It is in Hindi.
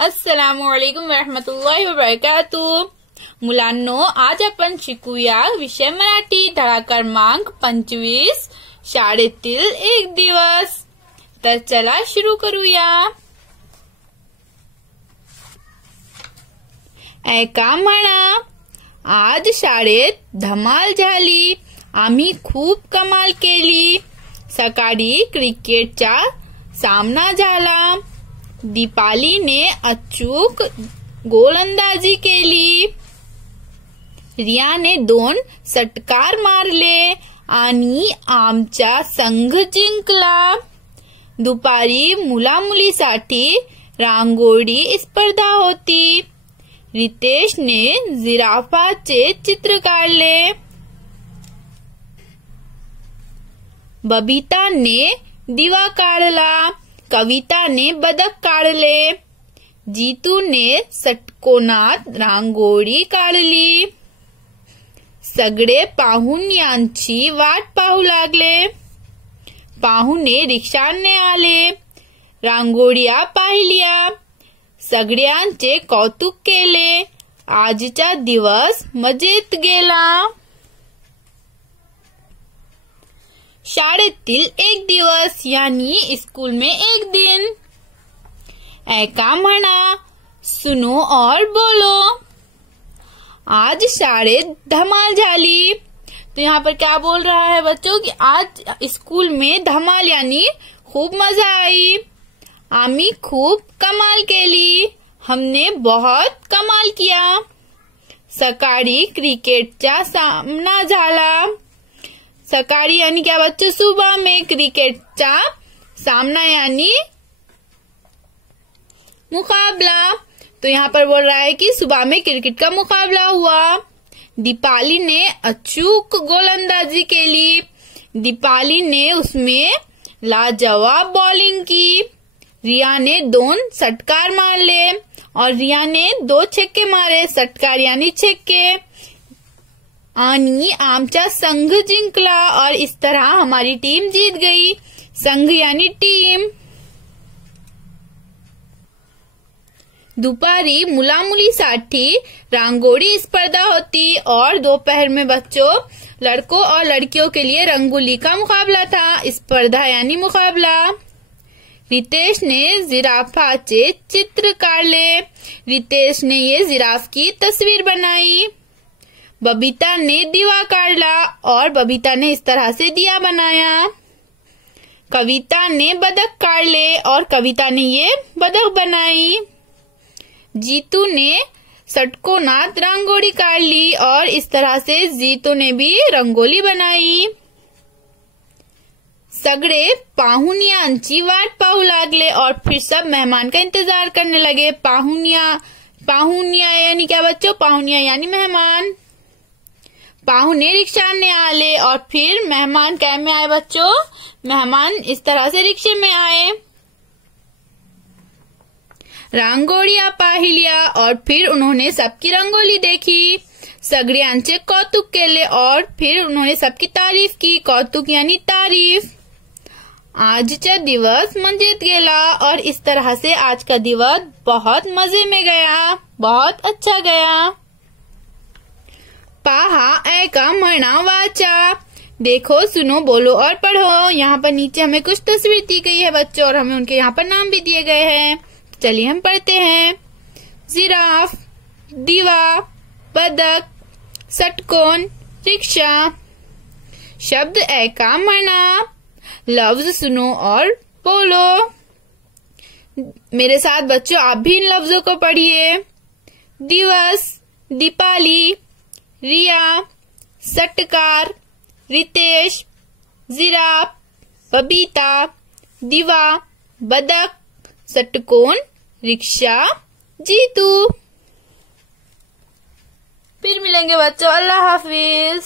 अस्सलामुअलैकुम वरहमतुल्लाहि वबरकातुह. मुलांनो, आज आपण शिकूया विषय मराठी धडा क्रमांक 25 शाळेतील एक दिवस. तर चला सुरू करूया. ऐका म्हणा, आज शाळेत धमाल झाली. आम्ही खूप कमाल केली. सकाळी क्रिकेटचा सामना झाला. दीपालीने अचूक गोलंदाजी केली. रियाने 2 षटकार मारले आणि आमचा संघ जिंकला. दुपारी मुलामुलीसाठी रांगोळी स्पर्धा होती. रितेशने जिराफाचे चित्र काढले. बबिताने दिवा काढला. कविताने बदक काढले. जीतूने षटकोनात रांगोळी काढली. सगळे पाहुण्यांची वाट पाहू लागले. पाहुणे रिक्षाने आले. रांगोळ्या पाहिल्या. सगळ्यांचे कौतुक केले. आजचा दिवस मजेत गेला. शाळेतील एक दिवस यानी स्कूल में एक दिन. ऐका म्हणा, सुनो और बोलो. आज शाळेत धमाल झाली. तो यहाँ पर क्या बोल रहा है बच्चों कि आज स्कूल में धमाल यानी खूब मजा आई. आम्ही खूप कमाल केली. हमने बहुत कमाल किया. सकाळी क्रिकेटचा सामना झाला. सकाळी यानी क्या बच्चों, सुबह में क्रिकेटचा सामना यानी मुकाबला. तो यहाँ पर बोल रहा है कि सुबह में क्रिकेट का मुकाबला हुआ. दीपाली ने अचूक गोलंदाजी केली. दीपाली ने उसमें लाजवाब बॉलिंग की. रिया ने 2 षटकार मारले और रिया ने 2 छक्के मारे. षटकार यानी छक्के. आणि आमचा संघ जिंकला और इस तरह हमारी टीम जीत गई. संघ यानी टीम. दुपारी मुलामुलीसाठी रांगोळी स्पर्धा होती और दोपहर में बच्चों, लड़कों और लड़कियों के लिए रंगोली का मुकाबला था. स्पर्धा यानी मुकाबला. रितेश ने जिराफाचे चित्र काढले. रितेश ने ये जिराफ की तस्वीर बनाई. बबीता ने दिवा काढला और बबीता ने इस तरह से दिया बनाया. कविता ने बदक काढले और कविता ने ये बदक बनाई. जीतू ने षटकोनात रंगोली काढली और इस तरह से जीतू ने भी रंगोली बनाई. सगळे पाहुण्यांची वाट पाहू लागले और फिर सब मेहमान का इंतजार करने लगे. पाहुण्या यानी क्या बच्चों, पाहुण्या यानी मेहमान. पाहुणे रिक्षाने आले और फिर मेहमान क्या में आए बच्चों, मेहमान इस तरह से रिक्शे में आए. रांगोळ्या पाहिल्या और फिर उन्होंने सबकी रंगोली देखी. सगळ्यांचे कौतुक केले और फिर उन्होंने सबकी तारीफ की. कौतुक यानी तारीफ. आजचा दिवस मजेत गेला और इस तरह से आज का दिवस बहुत मजे में गया, बहुत अच्छा गया. पहा, ऐका, म्हणा, वाचा. देखो, सुनो, बोलो और पढ़ो. यहाँ पर नीचे हमें कुछ तस्वीर दी गई है बच्चों और हमें उनके यहाँ पर नाम भी दिए गए हैं. चलिए हम पढ़ते हैं. जिराफ, दीवा, बदक, षटकोन, रिक्शा. शब्द ऐका, म्हणा. लफ्ज सुनो और बोलो. मेरे साथ बच्चों आप भी इन लफ्जों को पढ़िए. दिवस, दीपाली, रिया, षटकार, रितेश, जिराफ, बबीता, दिवा, बदक, षटकोन, रिक्शा, जीतू. फिर मिलेंगे बच्चों. अल्लाह हाफिज.